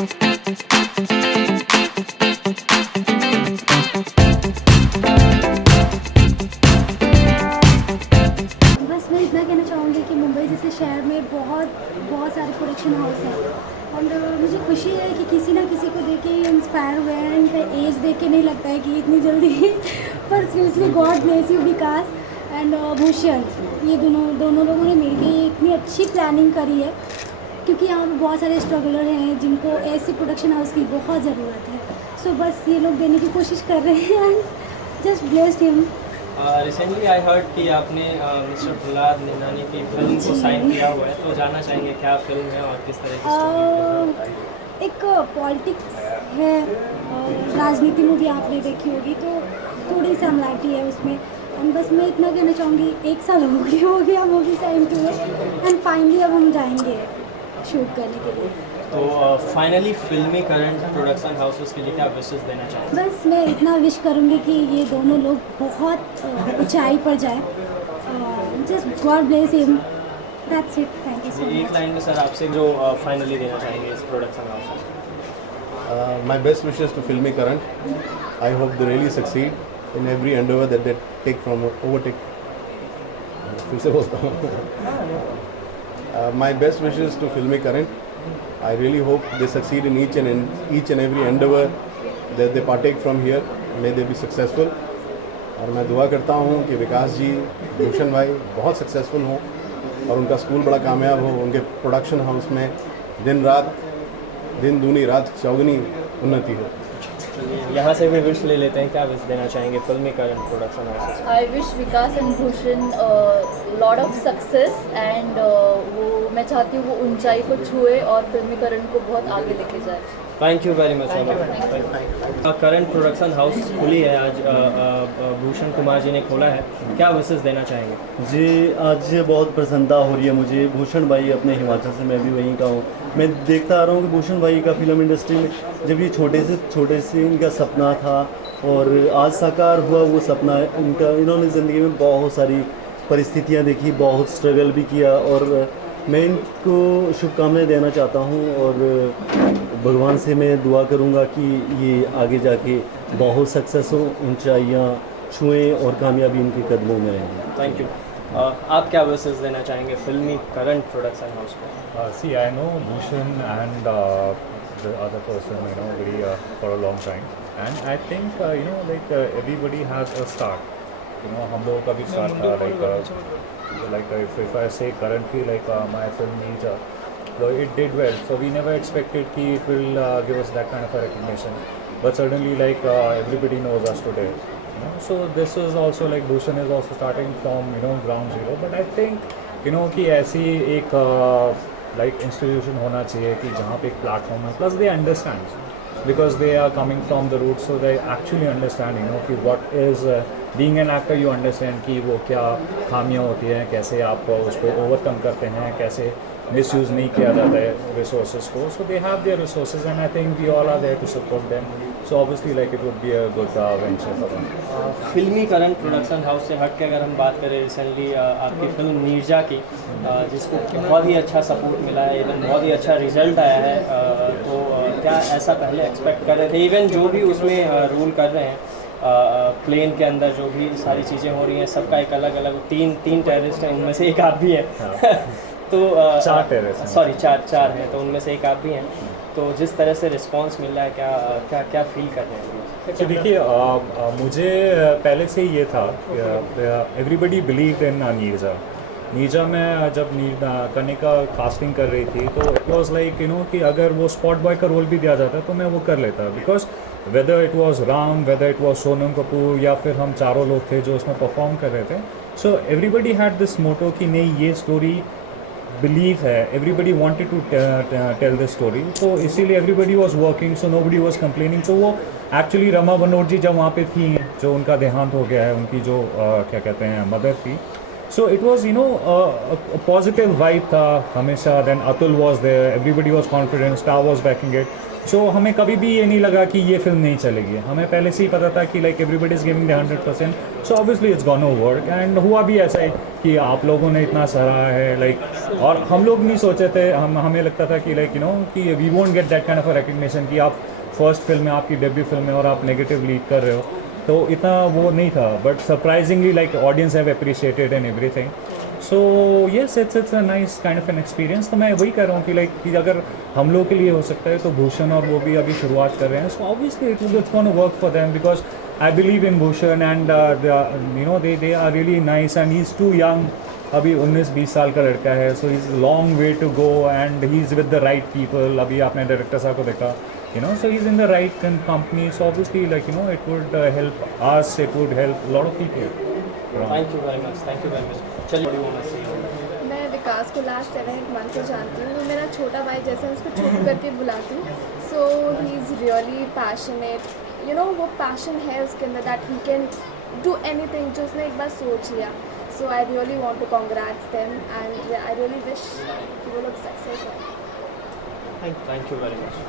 बस मैं इतना कहना चाहूँगी कि मुंबई जैसे शहर में बहुत सारे प्रोडक्शन हाउस हैं और मुझे खुशी है कि किसी ना किसी को देख के इंस्पायर हुए हैं। इनका एज देख के नहीं लगता है कि इतनी जल्दी पर seriously God bless you Vikas and Bhushan, ये दोनों लोगों ने मिलकर ये इतनी अच्छी प्लानिंग करी है, क्योंकि यहाँ पे बहुत सारे स्ट्रगलर हैं जिनको ऐसी प्रोडक्शन हाउस की बहुत ज़रूरत है। सो बस ये लोग देने की कोशिश कर रहे हैं and just blessed him. Recently I heard कि आपने मिस्टर प्रहलाद निनानी की फिल्म को साइन किया हुआ है, तो जानना चाहेंगे क्या फिल्म है और किस तरह की स्टोरी है? एक पॉलिटिक्स है, राजनीति मूवी आपने देखी होगी, तो थोड़ी सिमिलरिटी है उसमें। एंड बस मैं इतना कहना चाहूँगी, 1 साल हो गया मूवी साइन किए एंड फाइनली अब हम जाएंगे शूट करने के लिए। तो फाइनली फिल्मी करंट प्रोडक्शन हाउसेस के लिए क्या विशेष देना चाहेंगे? बस मैं इतना विश करूँगी कि ये दोनों लोग बहुत ऊंचाई पर जाए। Just God bless him, that's it, thank you so एक मच। लाइन में सर आपसे जो फाइनली देना चाहेंगे इस production house? My best wishes to Filmy Current. I hope they really succeed in every endeavor that they overtake. फिर से बोलता हूँ. My best wishes to Filmy Current. I really hope they succeed in each and every endeavor that they partake from here. May they be successful. और मैं दुआ करता हूँ कि विकास जी, भूषण भाई बहुत सक्सेसफुल हों और उनका स्कूल बड़ा कामयाब हो, उनके प्रोडक्शन हाउस में दिन दूनी रात चौगुनी उन्नति हो। यहाँ से भी विश ले लेते हैं, क्या विश देना चाहेंगे फिल्मी current production houses? I wish Vikas and Bhushan lot of success and वो मैं चाहती हूँ वो ऊंचाई को छुए और फिल्मी करण को बहुत आगे लेके जाए। Thank you very much. Current production house खुली है आज, भूषण कुमार जी ने खोला है, क्या विशेष देना चाहेंगे? जी, आज बहुत प्रसन्नता हो रही है मुझे। भूषण भाई अपने हिमाचल से, मैं भी वहीं का हूँ। मैं देखता आ रहा हूँ कि भूषण भाई का फिल्म इंडस्ट्री में जब ये छोटे से इनका सपना था और आज साकार हुआ वो सपना। इन्होंने ज़िंदगी में बहुत सारी परिस्थितियाँ देखी, बहुत स्ट्रगल भी किया और मैं इनको शुभकामनाएं देना चाहता हूँ और भगवान से मैं दुआ करूँगा कि ये आगे जाके बहुत सक्सेस हो, ऊंचाइयाँ छुएं और कामयाबी इनके कदमों में रहेंगे। Thank you. आप क्या विशेष देना चाहेंगे फिल्मी करंट प्रोडक्शन हाउस को? See, I know Bhushan and the other person, very for a long time, and I think everybody has a start. हम लोगों का भी start था, like if I say currently my film Ninja, so it did well. So we never expected कि it will give us that kind of a recognition, but certainly everybody knows us today. So this is also like Bhushan is also starting from ground zero, but I think कि ऐसी एक institution होना चाहिए कि जहाँ पे एक platform है, plus they understand because they are coming from the root, so they actually understand कि what is being an actor. You understand कि वो क्या खामियाँ होती हैं, कैसे आप उसको ओवरकम करते हैं, कैसे मिसयूज़ नहीं किया जाता है रिसोर्सेज को। So they have their resources and I think we all are there to support them. So obviously it would be a good venture for them. फिल्मी करंट प्रोडक्शन हाउस से हट के अगर हम बात करें, रिसेंटली आपकी फिल्म नीरजा की, जिसको बहुत ही अच्छा सपोर्ट मिला है, इवन बहुत ही अच्छा रिजल्ट आया है, तो क्या ऐसा पहले एक्सपेक्ट कर रहे थे? इवन जो भी उसमें रोल कर रहे हैं, प्लेन के अंदर जो भी सारी चीज़ें हो रही हैं, सबका एक अलग अलग तीन टेररिस्ट हैं, उनमें से एक आप भी हैं। तो 4 टेररिस्ट, सॉरी 4 हैं, तो उनमें से एक आप भी हैं। तो जिस तरह से रिस्पांस मिल रहा है, क्या फील कर रहे हैं? तो देखिए, मुझे पहले से ही ये था, एवरीबडी बिलीव इन नीरजा में जब करने का कास्टिंग कर रही थी, तो इट वॉज लाइक कि अगर वो स्पॉट बॉय का रोल भी दिया जाता तो मैं वो कर लेता, because whether it was Ram, whether it was Sonam Kapoor या फिर हम चारों लोग थे जो उसमें परफॉर्म कर रहे थे। So everybody had this motto कि नहीं, ये स्टोरी बिलीव है, everybody wanted to tell this story, तो इसीलिए everybody was working, so nobody was complaining. तो वो एक्चुअली रमा बनोट जी जब वहाँ पे थी, जो उनका देहांत हो गया है, उनकी जो क्या कहते हैं मदर थी, So it was, you know, a positive vibe था हमेशा. Then Atul was there, everybody was confident, Star was backing it. So हमें कभी भी ये नहीं लगा कि ये फिल्म नहीं चलेगी. हमें पहले से ही पता था कि like everybody is giving the 100%. So obviously it's gonna work. And हुआ भी ऐसा ही कि आप लोगों ने इतना सराहा है like, और हम लोग नहीं सोचे थे, हमें लगता था कि like, you know, कि we won't get that kind of a recognition कि आप फर्स्ट फिल्म में, आपकी डेब्यू फिल्म में और आप नेगेटिव लीड कर रहे हो, तो इतना वो नहीं था. But surprisingly like audience have appreciated and everything. So yes, it's a nice kind of an experience. तो मैं वही कह रहा हूँ कि लाइक कि अगर हम लोग के लिए हो सकता है तो भूषण और वो भी अभी शुरुआत कर रहे हैं. So obviously it's gonna work for them because I believe in Bhushan and you know they are really nice and he is too young. अभी 19-20 साल का लड़का है. So is long way to go and he is with the right people. अभी आपने director साहब को देखा, you know, so he's in the right company. So obviously, like, you know, it would help us, it would help a lot of people. Thank you very much. Thank you very much. चलिए, what do you want to say? मैं विकास को last 7-8 month से जानती हूँ. वो मेरा छोटा भाई जैसे, मैं उसको छोटू करके बुलाती हूँ. So he is really passionate. You know, वो पैशन है उसके अंदर that he can do anything जो उसने एक बार सोच लिया. So I really want to congrats them and I really wish कि वो लोग सक्सेस हो. Thank you very much.